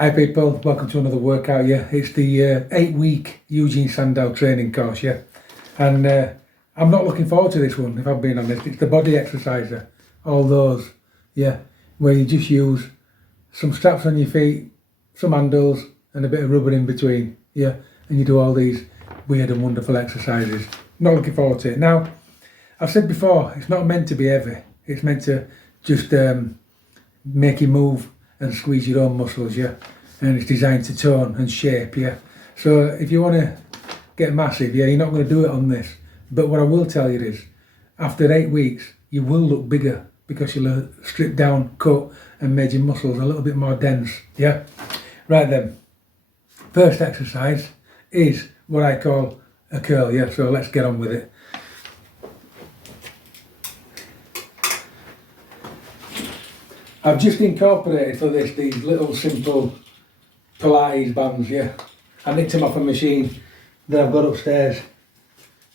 Hi people, welcome to another workout. Yeah, it's the 8-week Eugen Sandow training course. Yeah, and I'm not looking forward to this one, if I'm being honest. It's the body exerciser, all those. Yeah, where you just use some straps on your feet, some handles, and a bit of rubber in between. Yeah, and you do all these weird and wonderful exercises. Not looking forward to it. Now, I've said before, it's not meant to be heavy. It's meant to just make you move and squeeze your own muscles, yeah, and it's designed to tone and shape, yeah. So if you want to get massive, yeah, you're not going to do it on this, but what I will tell you is after 8 weeks you will look bigger because you'll have stripped down, cut and made your muscles a little bit more dense, yeah. Right then, first exercise is what I call a curl, yeah, so let's get on with it. I've just incorporated for this these little simple Pilates bands, yeah. I nicked them off a machine that I've got upstairs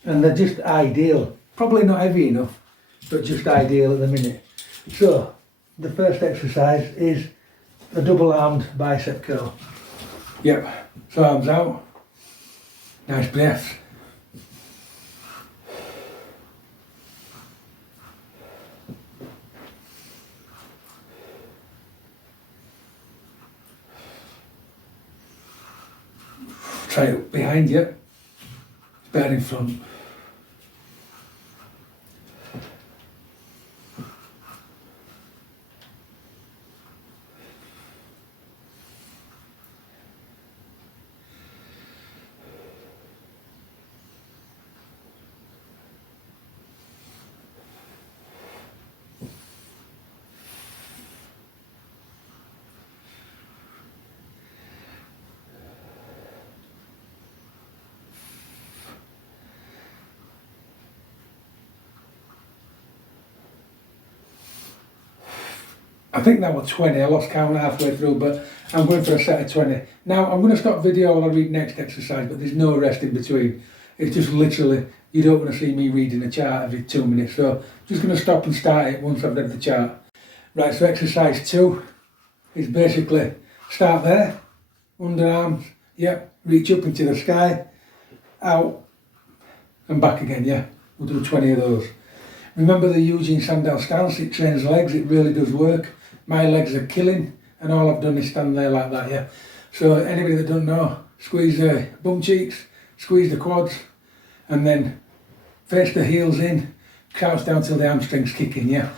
and they're just ideal. Probably not heavy enough, but just ideal at the minute. So, the first exercise is a double-armed bicep curl. Yep, so arms out, nice breaths. Try it behind you, bear in front. I think that was 20, I lost count halfway through, but I'm going for a set of 20. Now, I'm going to stop video while I read next exercise, but there's no rest in between. It's just literally, you don't want to see me reading a chart every 2 minutes, so I'm just going to stop and start it once I've read the chart. Right, so exercise 2 is basically start there, underarms, yep, reach up into the sky, out, and back again, yeah. We'll do 20 of those. Remember the Eugen Sandow stance, it trains legs, it really does work. My legs are killing and all I've done is stand there like that, yeah. So anybody that don't know, squeeze the bum cheeks, squeeze the quads and then face the heels in, crouch down till the hamstrings kick in, yeah.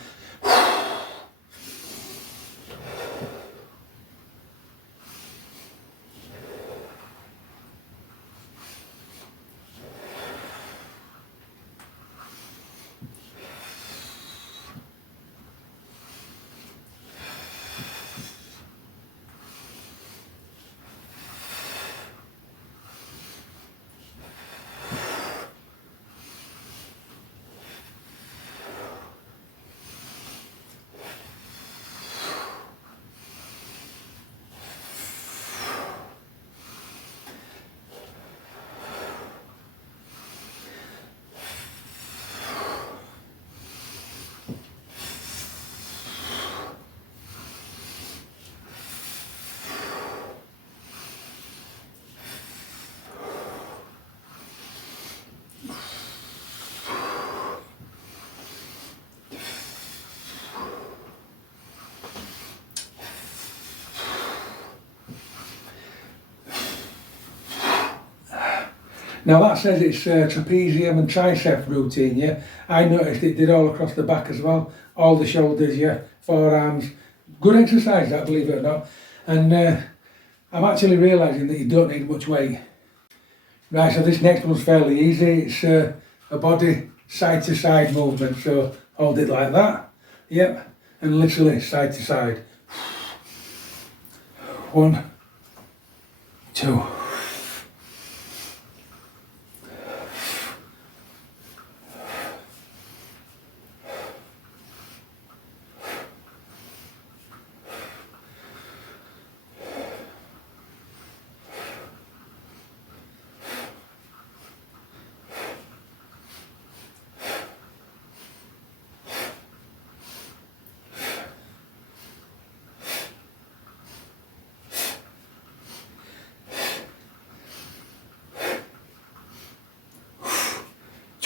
Now that says it's trapezium and tricep routine, yeah. I noticed it did all across the back as well, all the shoulders, yeah, forearms. Good exercise that, believe it or not. And I'm actually realising that you don't need much weight. Right, so this next one's fairly easy. It's a body side to side movement, so hold it like that, yep, and literally side to side. 1, 2.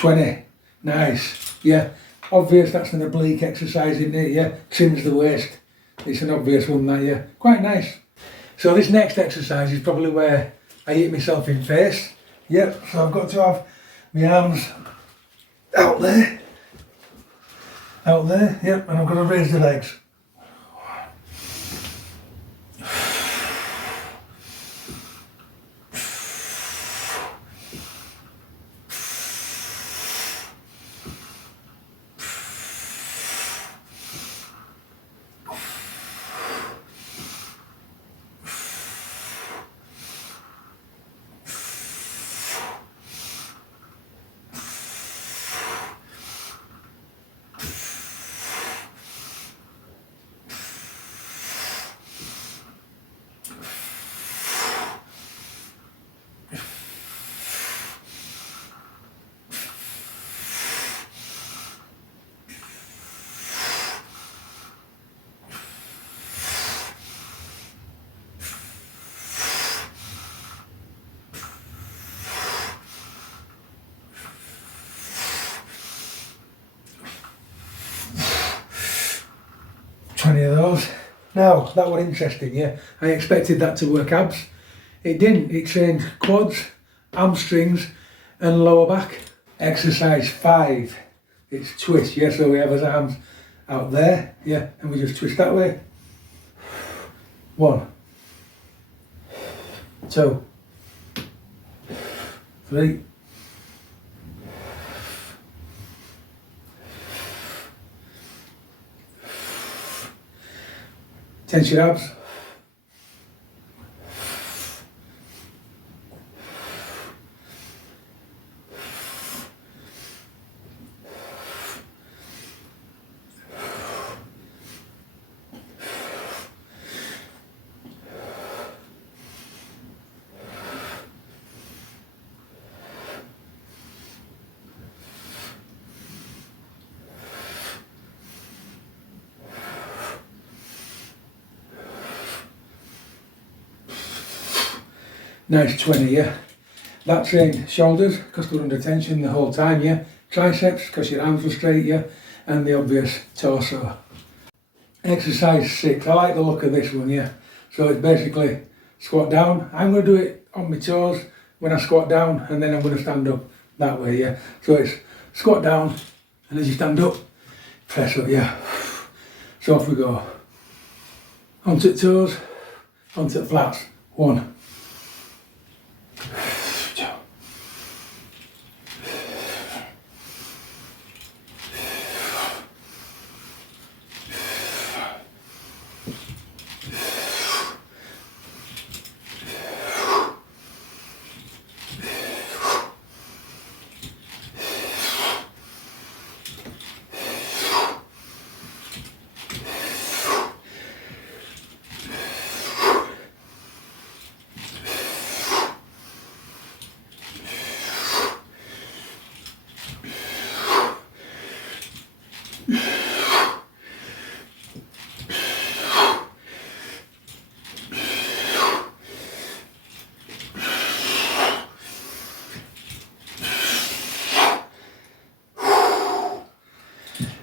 20. Nice. Yeah. Obvious that's an oblique exercise, isn't it? Yeah. Trims the waist. It's an obvious one, that, yeah. Quite nice. So this next exercise is probably where I hit myself in face. Yep. So I've got to have my arms out there. Out there. Yep. And I'm going to raise the legs. Of those. Now that was interesting, yeah. I expected that to work abs. It didn't. It trained quads, hamstrings and lower back. Exercise 5. It's twist, yeah. So we have his arms out there, yeah, and we just twist that way. 1, 2, 3. Tense your abs. Nice 20, yeah. That trained shoulders because they're under tension the whole time, yeah. Triceps because your arms were straight, yeah. And the obvious torso. Exercise 6. I like the look of this one, yeah. So it's basically squat down. I'm going to do it on my toes when I squat down, and then I'm going to stand up that way, yeah. So it's squat down, and as you stand up, press up, yeah. So off we go. Onto the toes, onto the flats. 1.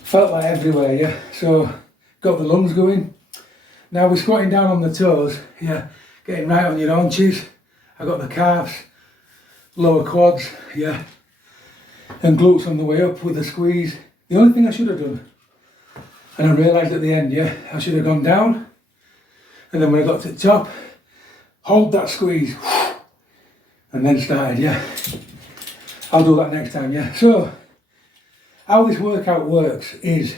Felt like everywhere, yeah. So got the lungs going. Now we're squatting down on the toes, yeah, getting right on your haunches. I got the calves, lower quads, yeah, and glutes on the way up with a squeeze. The only thing I should have done, and I realised at the end, yeah, I should have gone down, and then when I got to the top, hold that squeeze, and then started, yeah. I'll do that next time, yeah. So how this workout works is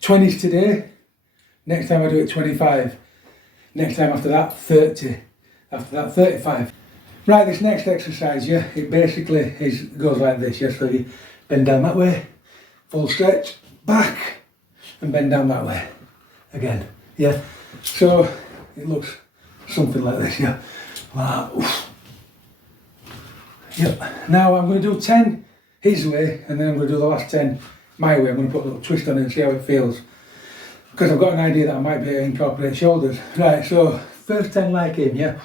20s today, next time I do it 25, next time after that 30, after that 35. Right, this next exercise, yeah, it basically goes like this, yeah, so you bend down that way, full stretch, back, and bend down that way, again, yeah. So it looks something like this, yeah. Yep. Now I'm going to do 10 his way, and then I'm going to do the last 10 my way. I'm going to put a little twist on it and see how it feels, because I've got an idea that I might be able to incorporate shoulders. Right, so first 10 like him, yeah.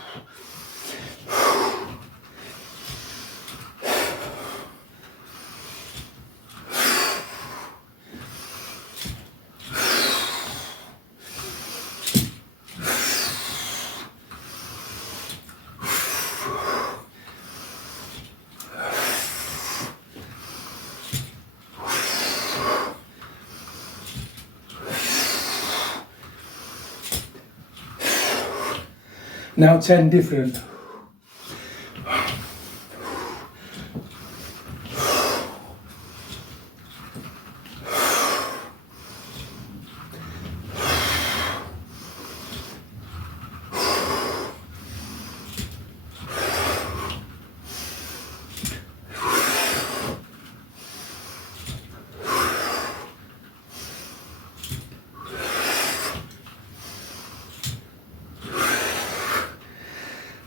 Now 10 different.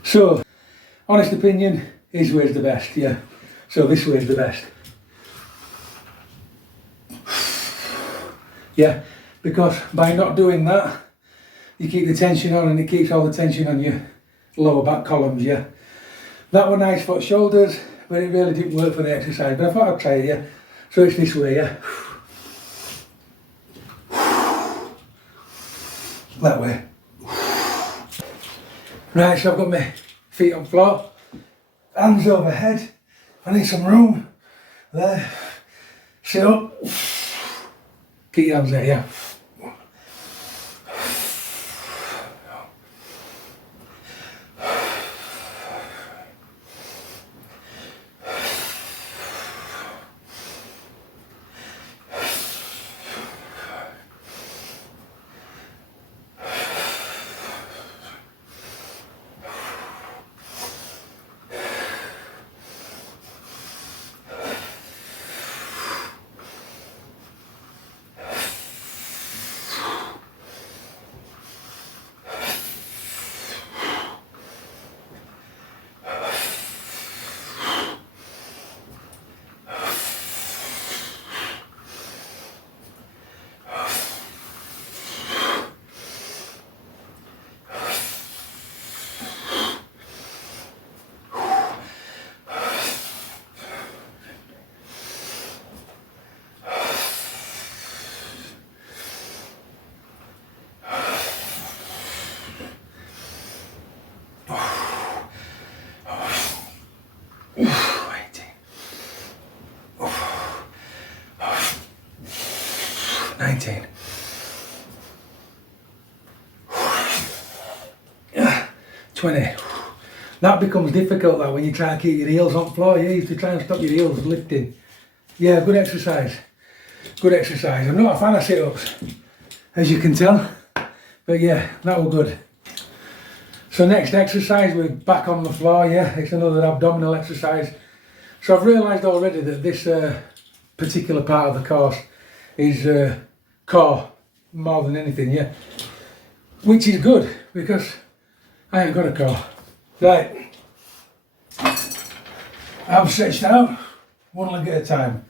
So, honest opinion, his way's the best, yeah. So this way's the best. Yeah, because by not doing that, you keep the tension on and it keeps all the tension on your lower back columns, yeah. That was nice for shoulders, but it really didn't work for the exercise. But I thought I'd try it, yeah. So it's this way, yeah. That way. Right, so I've got my feet on floor, hands overhead. I need some room. There. Sit up. Keep your hands there, yeah. Yeah, 20. That becomes difficult though when you try and keep your heels on the floor. You have to try and stop your heels lifting. Yeah, good exercise. Good exercise. I'm not a fan of sit-ups, as you can tell. But yeah, that was good. So next exercise, we're back on the floor, yeah. It's another abdominal exercise. So I've realised already that this particular part of the course is core more than anything, yeah. Which is good, because I ain't got a core. Right. I'm stretched out, one leg at a time.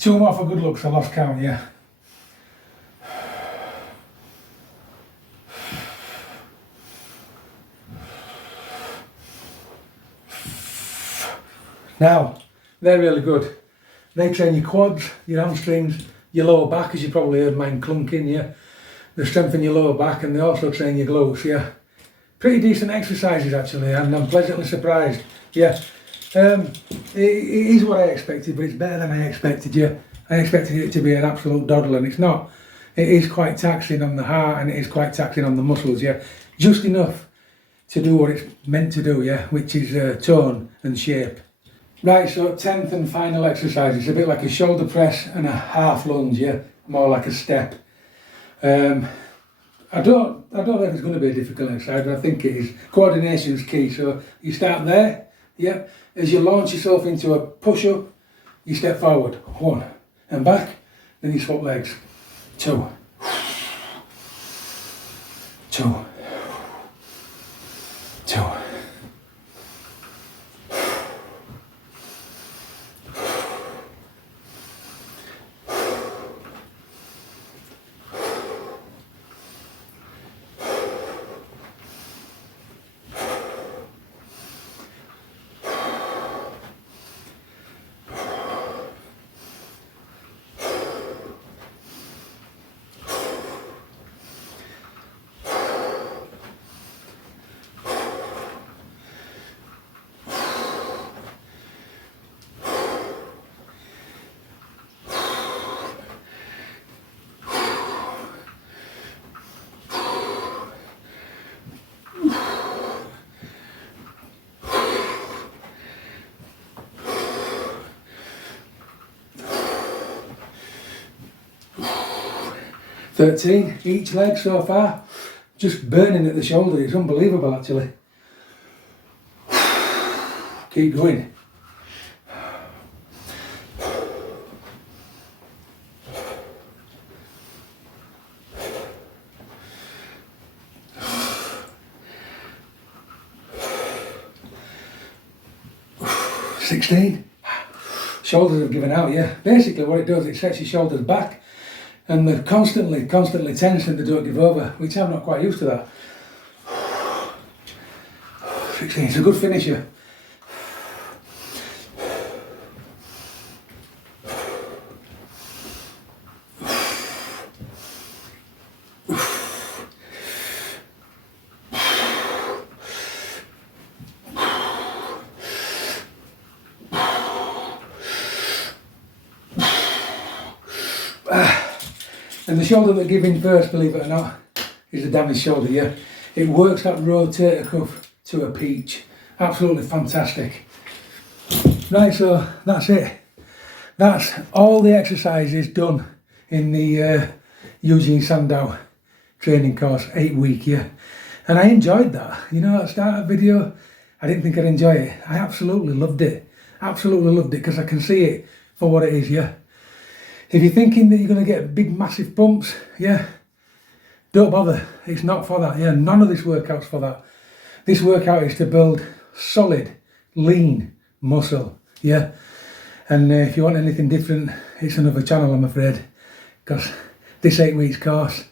Two more for good looks, I lost count, yeah. Now, they're really good. They train your quads, your hamstrings, your lower back, as you probably heard mine clunking, yeah. They strengthen your lower back and they also train your glutes, yeah. Pretty decent exercises actually, and I'm pleasantly surprised, yeah. It is what I expected, but it's better than I expected, yeah. I expected it to be an absolute doddle, and it's not. It is quite taxing on the heart and it is quite taxing on the muscles, yeah. Just enough to do what it's meant to do, yeah, which is tone and shape. Right, so 10th and final exercise. It's a bit like a shoulder press and a half lunge, yeah, more like a step. I don't know if it's going to be a difficult exercise, but I think it is. Coordination is key. So you start there, yeah. As you launch yourself into a push-up, you step forward, 1, and back. Then you swap legs, 2, 2, 2. 13, each leg so far. Just burning at the shoulder, it's unbelievable actually. Keep going. $16. Shoulders have given out, yeah. Basically what it does, it sets your shoulders back and they're constantly tense and they don't give over, which I'm not quite used to that. 16, it's a good finisher. And the shoulder that give in first, believe it or not, is the damaged shoulder, yeah. It works that rotator cuff to a peach. Absolutely fantastic. Right, so that's it. That's all the exercises done in the Eugen Sandow training course, 8-week, yeah. And I enjoyed that. You know, at the start of the video, I didn't think I'd enjoy it. I absolutely loved it. Absolutely loved it because I can see it for what it is, yeah. If you're thinking that you're going to get big massive pumps, yeah, don't bother. It's not for that, yeah. None of this workout's for that. This workout is to build solid, lean muscle, yeah. And if you want anything different, it's another channel, I'm afraid, because this 8 weeks course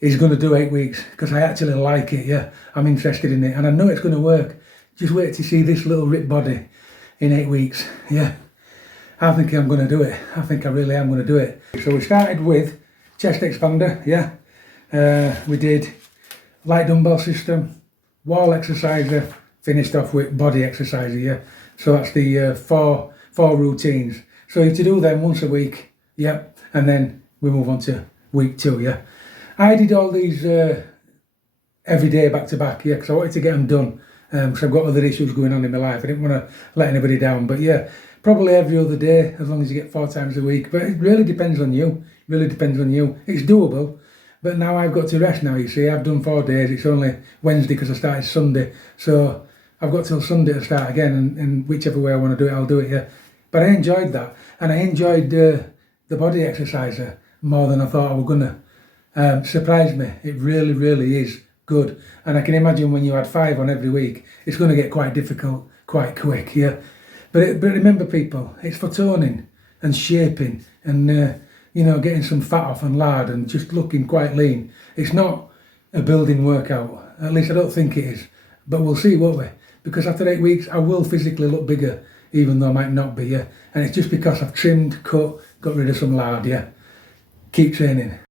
is going to do 8 weeks because I actually like it, yeah. I'm interested in it and I know it's going to work. Just wait to see this little ripped body in 8 weeks, yeah. I think I'm going to do it. I think I really am going to do it. So we started with chest expander, yeah. We did light dumbbell system, wall exerciser, finished off with body exerciser, yeah. So that's the four routines. So you have to do them once a week, yeah. And then we move on to week 2, yeah. I did all these every day back to back, yeah, because I wanted to get them done. Because I've got other issues going on in my life. I didn't want to let anybody down, but yeah. Probably every other day, as long as you get 4 times a week. But it really depends on you. Really depends on you. It's doable. But now I've got to rest now, you see. I've done 4 days. It's only Wednesday because I started Sunday. So I've got till Sunday to start again. And whichever way I want to do it, I'll do it, yeah. But I enjoyed that. And I enjoyed the body exerciser more than I thought I was going to. Surprised me. It really, really is good. And I can imagine when you add 5 on every week, it's going to get quite difficult quite quick, yeah. But remember people, it's for toning and shaping and, you know, getting some fat off and lard and just looking quite lean. It's not a building workout, at least I don't think it is. But we'll see, won't we? Because after 8 weeks, I will physically look bigger, even though I might not be, yeah. And it's just because I've trimmed, cut, got rid of some lard, yeah. Keep training.